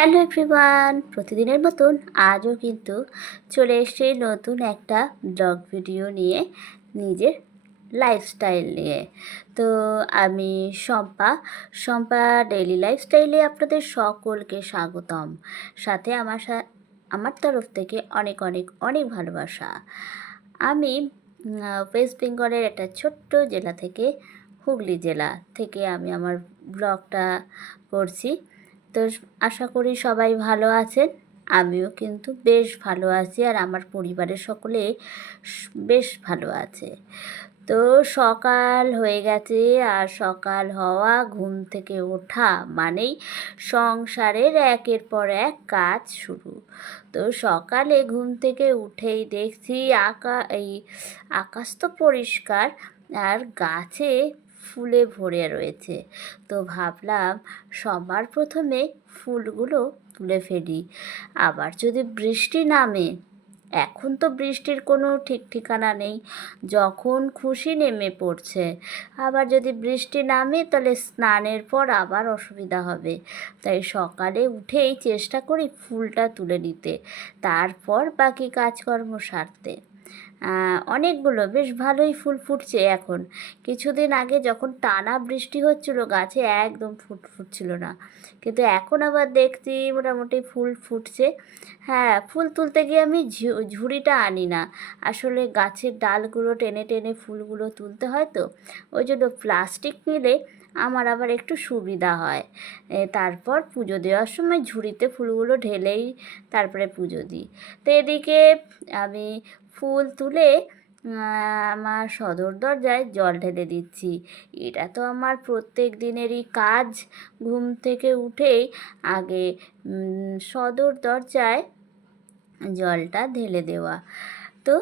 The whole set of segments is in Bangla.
হ্যালো এভরিওয়ান, প্রতিদিনের মতন আজও কিন্তু চলে এসেছি নতুন একটা ব্লগ ভিডিও নিয়ে, নিজের লাইফস্টাইল নিয়ে। তো আমি শম্পা ডেইলি লাইফস্টাইলে আপনাদের সকলকে স্বাগতম। সাথে আমার তরফ থেকে অনেক অনেক অনেক ভালোবাসা। আমি ওয়েস্ট বেঙ্গলের একটা ছোট্ট জেলা থেকে, হুগলি জেলা থেকে আমি আমার ব্লগটা করছি। তো আশা করি সবাই ভালো আছেন, আমিও কিন্তু বেশ ভালো আছি, আর আমার পরিবারের সকলে বেশ ভালো আছে। তো সকাল হয়ে গেছে, আর সকাল হওয়া, ঘুম থেকে ওঠা মানেই সংসারের একের পর এক কাজ শুরু। তো সকালে ঘুম থেকে উঠেই দেখছি আকাশ তো পরিষ্কার, আর গাছে ফুলে ভরে রয়েছে। তো ভাবলাম সবার প্রথমে ফুলগুলো তুলে ফেলি, আবার যদি বৃষ্টি নামে। এখন তো বৃষ্টির কোনো ঠিক ঠিকানা নেই, যখন খুশি নেমে পড়ছে। আবার যদি বৃষ্টি নামে তাহলে স্নানের পর আবার অসুবিধা হবে। তাই সকালে উঠেই চেষ্টা করি ফুলটা তুলে নিতে, তারপর বাকি কাজকর্ম সারতে। অনেকগুলো বেশ ভালোই ফুল ফুটছে এখন। কিছুদিন আগে যখন টানা বৃষ্টি হচ্ছিল, গাছে একদম ফুটছিল না, কিন্তু এখন আবার দেখছি মোটামুটি ফুল ফুটছে। হ্যাঁ, ফুল তুলতে গিয়ে আমি ঝুড়িটা আনি না, আসলে গাছের ডালগুলো টেনে টেনে ফুলগুলো তুলতে হয়, তো ওই জন্য প্লাস্টিক নিলে আমার আবার একটু সুবিধা হয়। তারপর পুজো দেওয়ার সময় ঝুড়িতে ফুলগুলো ঢেলেই তারপরে পুজো দিই। তো এদিকে আমি ফুল তুলে আমার সদর দরজায় জল ঢেলে দিচ্ছি। এটা তো আমার প্রত্যেক দিনেরই কাজ। ঘুম থেকে উঠেই আগে সদর দরজায় জলটা ঢেলে দেওয়া। তো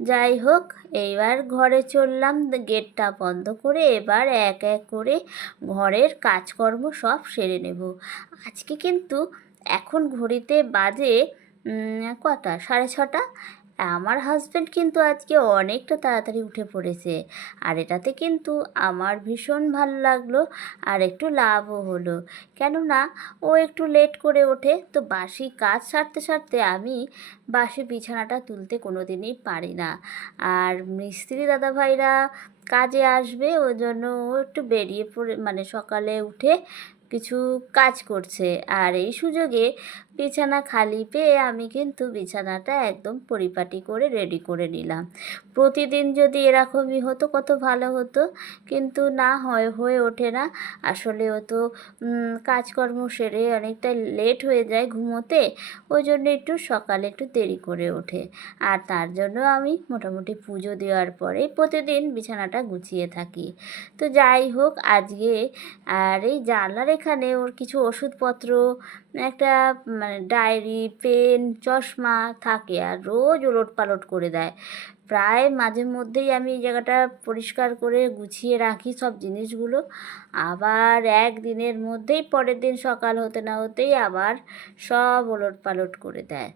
যাই হোক, এইবার ঘরে চললাম, গেটটা বন্ধ করে এবার এক এক করে ঘরের কাজকর্ম সব সেরে নেব। আজকে কিন্তু এখন ঘড়িতে বাজে কটা, 6:30। আমার হাজব্যান্ড কিন্তু আজকে অনেকটা তাড়াতাড়ি উঠে পড়েছে, আর এটাতে কিন্তু আমার ভীষণ ভালো লাগলো, আর একটু লাভও হলো। কেননা ও একটু লেট করে ওঠে, তো বাসি কাজ সারতে সারতে আমি বাসি বিছানাটা তুলতে কোনো দিনই পারি না। আর মিস্ত্রি দাদাভাইরা কাজে আসবে, ওই জন্য ও একটু বেরিয়ে পড়ে, মানে সকালে উঠে কিছু কাজ করছে, আর এই সুযোগে বিছানা খালি পেয়ে আমি কিন্তু বিছানাটা একদম পরিপাটি করে রেডি করে নিলাম। প্রতিদিন যদি এরকমই হতো কত ভালো হতো, কিন্তু না হয়ে ওঠে না। আসলে ও তো কাজকর্ম সেরে অনেকটা লেট হয়ে যায় ঘুমোতে, ওই জন্য একটু সকালে একটু দেরি করে ওঠে। আর তার জন্য আমি মোটামুটি পুজো দেওয়ার পরেই প্রতিদিন বিছানাটা গুছিয়ে থাকি। তো যাই হোক, আজকে আর এই জানলার এখানে ওর কিছু ওষুধপত্র, একটা মানে ডায়েরি, পেন, চশমা থাকে, আর রোজ ওলটপালট করে দেয়। প্রায় মাঝে মধ্যেই আমি এই জায়গাটা পরিষ্কার করে গুছিয়ে রাখি সব জিনিসগুলো, আবার একদিনের মধ্যেই পরের দিন সকাল হতে না হতেই আবার সব ওলটপালট করে দেয়।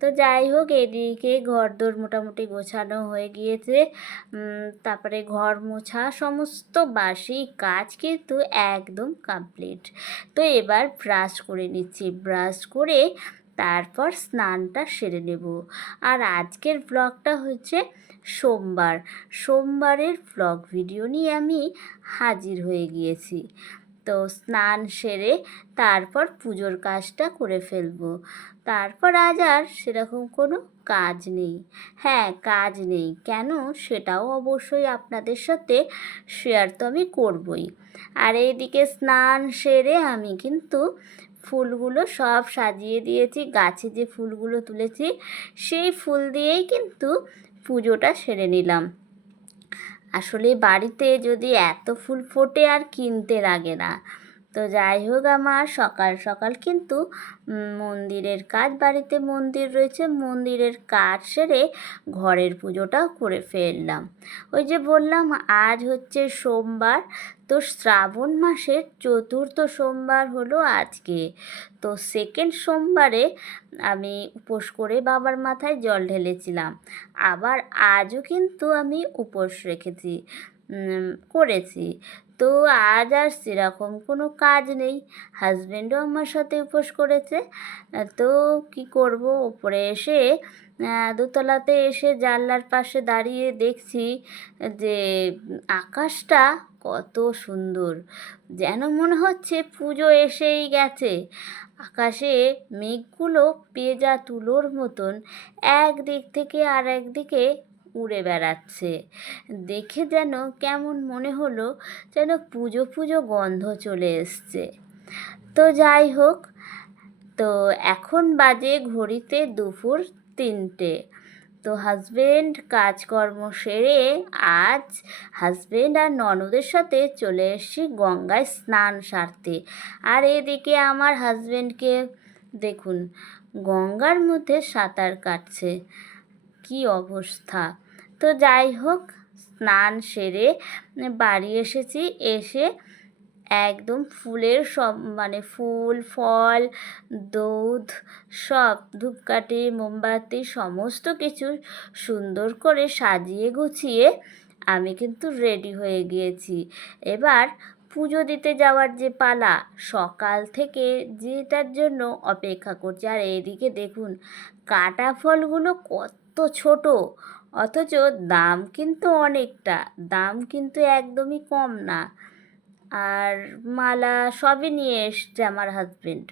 তো যাই হোক, এদিকে ঘরদোর মোটামুটি গোছানো হয়ে গিয়েছে। তারপরে ঘর মোছা, সমস্ত বাসি কাজ কিন্তু একদম কমপ্লিট। তো এবার ব্রাশ করে নিচ্ছি, ব্রাশ করে তারপর স্নানটা সেরে নেব। আর আজকের ব্লগটা হচ্ছে সোমবারের ব্লগ ভিডিও নিয়ে আমি হাজির হয়ে গিয়েছি। তো স্নান সেরে তারপর পুজোর কাজটা করে ফেলবো। তারপর আজ আর সেরকম কোনো কাজ নেই। হ্যাঁ, কাজ নেই কেন সেটাও অবশ্যই আপনাদের সাথে শেয়ার তো আমি করবই। আর এইদিকে স্নান সেরে আমি কিন্তু ফুলগুলো সব সাজিয়ে দিয়েছি, গাছে যে ফুলগুলো তুলেছি সেই ফুল দিয়েই কিন্তু পুজোটা সেরে নিলাম। আসলে বাড়িতে যদি এত ফুল ফোটে আর কিনতে লাগে না। তো যাই হোক, আমার সকাল সকাল কিন্তু মন্দিরের কাজ, বাড়িতে মন্দির রয়েছে, মন্দিরের কাজ সেরে ঘরের পুজোটাও করে ফেললাম। ওই যে বললাম আজ হচ্ছে সোমবার, তো শ্রাবণ মাসের চতুর্থ সোমবার হলো আজকে। তো সেকেন্ড সোমবারে আমি উপোস করে বাবার মাথায় জল ঢেলেছিলাম, আবার আজও কিন্তু আমি উপোস করেছি। তো তো আজ আর সেরকম কোনো কাজ নেই, হাজব্যান্ডও আমার সাথে উপোস করেছে। তো কি করব, ওপরে এসে দোতলাতে এসে জানলার পাশে দাঁড়িয়ে দেখছি যে আকাশটা কত সুন্দর, যেন মনে হচ্ছে পুজো এসেই গেছে। আকাশে মেঘগুলো পেঁজা তুলোর মতন একদিক থেকে আর একদিকে উড়ে বেড়াচ্ছে। দেখে যেন কেমন মনে হলো, যেন পুজো পুজো গন্ধ চলে এসছে। তো যাই হোক, তো এখন বাজে ঘড়িতে দুপুর 3টে। তো হাজবেন্ড কাজকর্ম সেরে আজ হাজবেন্ড আর ননদের সাথে চলে এসেছি গঙ্গায় স্নান সারতে। আর এদিকে আমার হাজবেন্ডকে দেখুন গঙ্গার মধ্যে সাঁতার কাটছে, কি অবস্থা। তো যাই হোক, স্নান সেরে বাড়ি এসেছি, এসে একদম ফুলের সব ফুল ফল দুধ সব ধূপকাঠি মোমবাতি সমস্ত কিছু সুন্দর করে সাজিয়ে গুছিয়ে আমি কিন্তু রেডি হয়ে গিয়েছি। এবার পুজো দিতে যাওয়ার যে পালা, সকাল থেকে যেটার জন্য অপেক্ষা করছি। আর এইদিকে দেখুন কাটা ফলগুলো কত ছোট, অথচ দাম কিন্তু অনেকটা, দাম কিন্তু একদমই কম না। আর মালা সবই নিয়ে এসছে আমার হাজবেন্ড।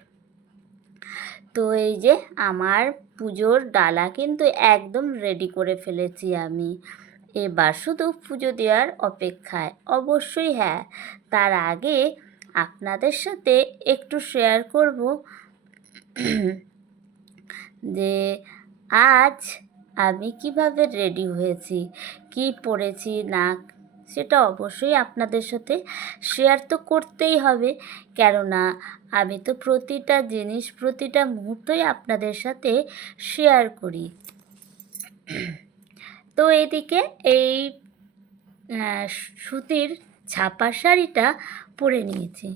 তো এই যে আমার পুজোর ডালা কিন্তু একদম রেডি করে ফেলেছি আমি। এবার শুধু পুজো দেওয়ার অপেক্ষায়। অবশ্যই হ্যাঁ, তার আগে আপনাদের সাথে একটু শেয়ার করব যে আজ আমি কিভাবে রেডি হয়েছি, কি পরেছি না, সেটা অবশ্যই আপনাদের সাথে শেয়ার তো করতেই হবে। কেননা আমি তো প্রতিটা জিনিস প্রতিটা মুহূর্তই আপনাদের সাথে শেয়ার করি। তো এদিকে এই সুতির ছাপা শাড়িটা পরে নিয়েছি।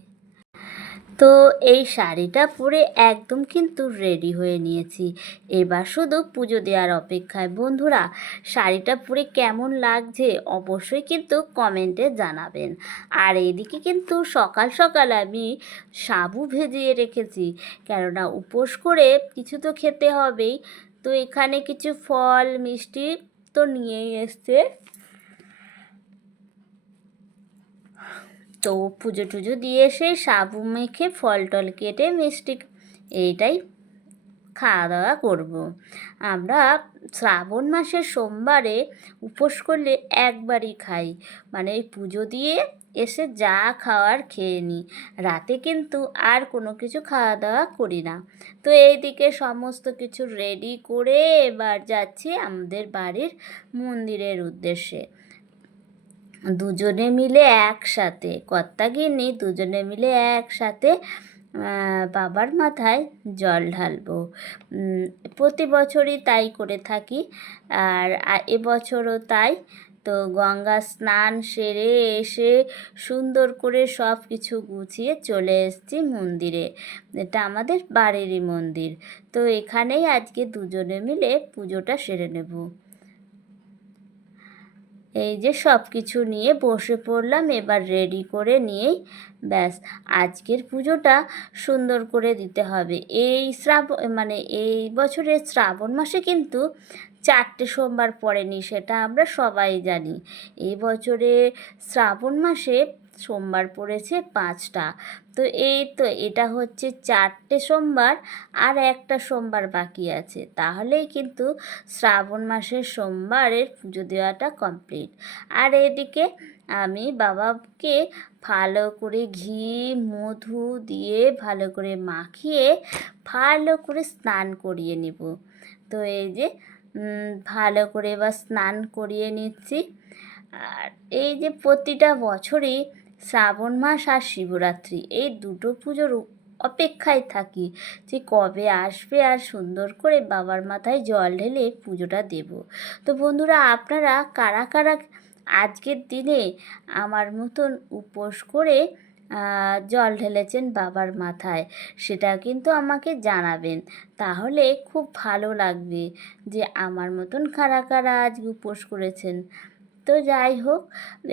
তো এই শাড়িটা পরে একদম কিন্তু রেডি হয়ে নিয়েছি। এবার শুধু পুজো দেওয়ার অপেক্ষায়। বন্ধুরা, শাড়িটা পরে কেমন লাগছে অবশ্যই কিন্তু কমেন্টে জানাবেন। আর এইদিকে কিন্তু সকাল সকাল আমি সাবু ভেজিয়ে রেখেছি, কেননা উপোস করে কিছু তো খেতে হবেই। তো এখানে কিছু ফল মিষ্টি তো নিয়েই এসছে। তো পুজো টুজো দিয়ে এসে সাবু মেখে ফল টল কেটে মিষ্টি এইটাই খাওয়া দাওয়া করব। আমরা শ্রাবণ মাসের সোমবারে উপোস করলে একবারই খাই, এই পুজো দিয়ে এসে যা খাওয়ার খেয়ে নিই, রাতে কিন্তু আর কোনো কিছু খাওয়া দাওয়া করি না। তো এইদিকে সমস্ত কিছু রেডি করে এবার যাচ্ছি আমাদের বাড়ির মন্দিরের উদ্দেশ্যে। দুজনে মিলে একসাথে, কর্তাগিন্নি দুজনে মিলে একসাথে বাবার মাথায় জল ঢালবো। প্রতি বছরই তাই করে থাকি, আর এবছরও তাই। তো গঙ্গা স্নান সেরে এসে সুন্দর করে সব কিছু গুছিয়ে চলে এসেছি মন্দিরে। এটা আমাদের বাড়িরই মন্দির। তো এখানেই আজকে দুজনে মিলে পুজোটা সেরে নেব। এই যে সব কিছু নিয়ে বসে পড়লাম, এবার রেডি করে নিয়েই ব্যাস আজকের পুজোটা সুন্দর করে দিতে হবে। এই বছরের শ্রাবণ মাসে কিন্তু 4টে সোমবার পড়েনি, সেটা আমরা সবাই জানি। এই বছরে শ্রাবণ মাসে সোমবার পড়েছে 5টা। তো এটা হচ্ছে 4টে সোমবার, আর একটা সোমবার বাকি আছে, তাহলেই কিন্তু শ্রাবণ মাসের সোমবারের পুজো দেওয়াটা কমপ্লিট। আর এদিকে আমি বাবাকে ভালো করে ঘি মধু দিয়ে ভালো করে মাখিয়ে ভালো করে স্নান করিয়ে নেব। তো এই যে ভালো করে এবার স্নান করিয়ে নিচ্ছি। আর এই যে প্রতিটা বছরই শ্রাবণ মাস আর শিবরাত্রি এই দুটো পুজোর অপেক্ষায় থাকি যে কবে আসবে আর সুন্দর করে বাবার মাথায় জল ঢেলে পুজোটা দেব। তো বন্ধুরা, আপনারা কারা কারা আজকের দিনে আমার মতন উপোস করে জল ঢেলেছেন বাবার মাথায়, সেটা কিন্তু আমাকে জানাবেন, তাহলে খুব ভালো লাগবে যে আমার মতন কারা কারা আজ উপোস করেছেন। তো যাই হোক,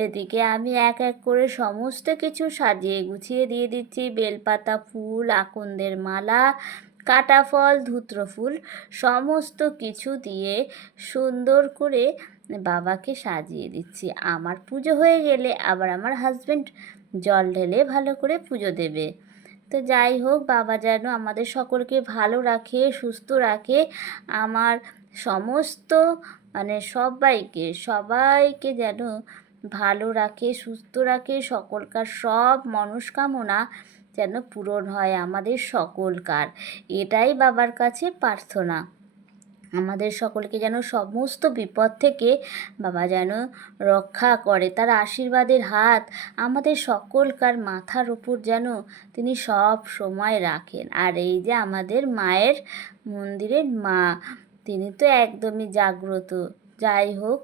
এদিকে আমি এক এক করে সমস্ত কিছু সাজিয়ে গুছিয়ে দিয়ে দিচ্ছি, বেলপাতা, ফুল, আকন্দের মালা, কাটা ফল, ধূত্র ফুল সমস্ত কিছু দিয়ে সুন্দর করে বাবাকে সাজিয়ে দিচ্ছি। আমার পুজো হয়ে গেলে আবার আমার হাজব্যান্ড জল ঢেলে ভালো করে পুজো দেবে। তো যাই হোক, বাবা যেন আমাদের সকলকে ভালো রাখে, সুস্থ রাখে, আমার সমস্ত সবাইকে যেন ভালো রাখে, সুস্থ রাখে, সকলকার সব মনস্কামনা যেন পূরণ হয় আমাদের সকলকার। এটাই বাবার কাছে প্রার্থনা। আমাদের সকলকে যেন সমস্ত বিপদ থেকে বাবা যেন রক্ষা করে, তার আশীর্বাদের হাত আমাদের সকলকার মাথার উপর যেন তিনি সব সময় রাখেন। আর এই যে আমাদের মায়ের মন্দিরের মা, তিনি তো একদমই জাগ্রত। যাই হোক,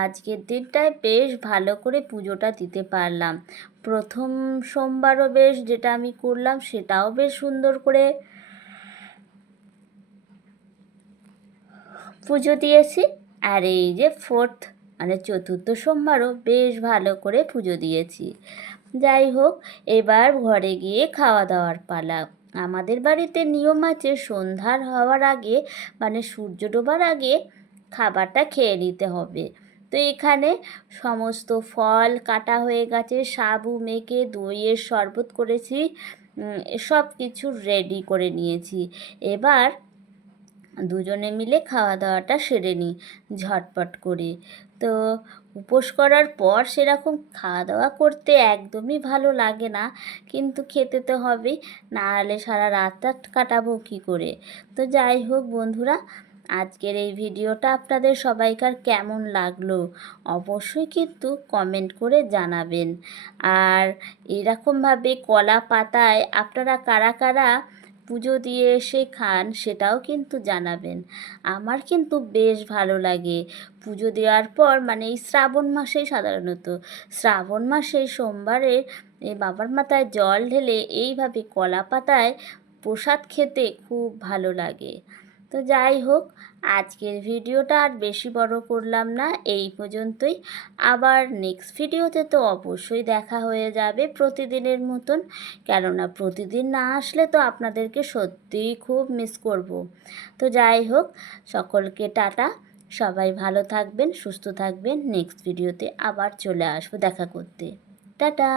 আজকের দিনটায় বেশ ভালো করে পুজোটা দিতে পারলাম। প্রথম সোমবারও বেশ, যেটা আমি করলাম সেটাও বেশ সুন্দর করে পুজো দিয়েছি। আর এই যে চতুর্থ সোমবারও বেশ ভালো করে পুজো দিয়েছি। যাই হোক, এবার ঘরে গিয়ে খাওয়া দাওয়ার পালা। আমাদের বাড়িতে নিয়ম আছে সন্ধ্যার হওয়ার আগে সূর্য ডোবার আগে খাবারটা খেয়ে নিতে হবে। তো এখানে সমস্ত ফল কাটা হয়ে গেছে, সাবু মেখে দইয়ের শরবত করেছি, সব কিছু রেডি করে নিয়েছি। এবার দুজনে মিলে খাওয়া দাওয়াটা সেরে নিই ঝটপট করে। তো উপোস করার পর সেরকম খাওয়া দাওয়া করতে একদমই ভালো লাগে না, কিন্তু খেতে তো হবেই, না হলে সারা রাতটা কাটাবো কী করে। তো যাই হোক বন্ধুরা, আজকের এই ভিডিওটা আপনাদের সবাইকার কেমন লাগলো অবশ্যই কিন্তু কমেন্ট করে জানাবেন। আর এরকমভাবে কলা পাতায় আপনারা কারা কারা পুজো দিয়ে এসে খান সেটাও কিন্তু জানাবেন। আমার কিন্তু বেশ ভালো লাগে পুজো দেওয়ার পর, এই শ্রাবণ মাসেই সাধারণত শ্রাবণ মাসে সোমবারে এই বাবার মাথায় জল ঢেলে এইভাবে কলা পাতায় প্রসাদ খেতে খুব ভালো লাগে। তো যাই হোক, আজকের ভিডিওটা আর বেশি বড় করলাম না, এই পর্যন্তই। আবার নেক্সট ভিডিওতে তো অবশ্যই দেখা হয়ে যাবে প্রতিদিনের মতন, কেননা প্রতিদিন না আসলে তো আপনাদেরকে সত্যিই খুব মিস করব। তো যাই হোক, সকলকে টাটা, সবাই ভালো থাকবেন, সুস্থ থাকবেন। নেক্সট ভিডিওতে আবার চলে আসবো দেখা করতে। টাটা।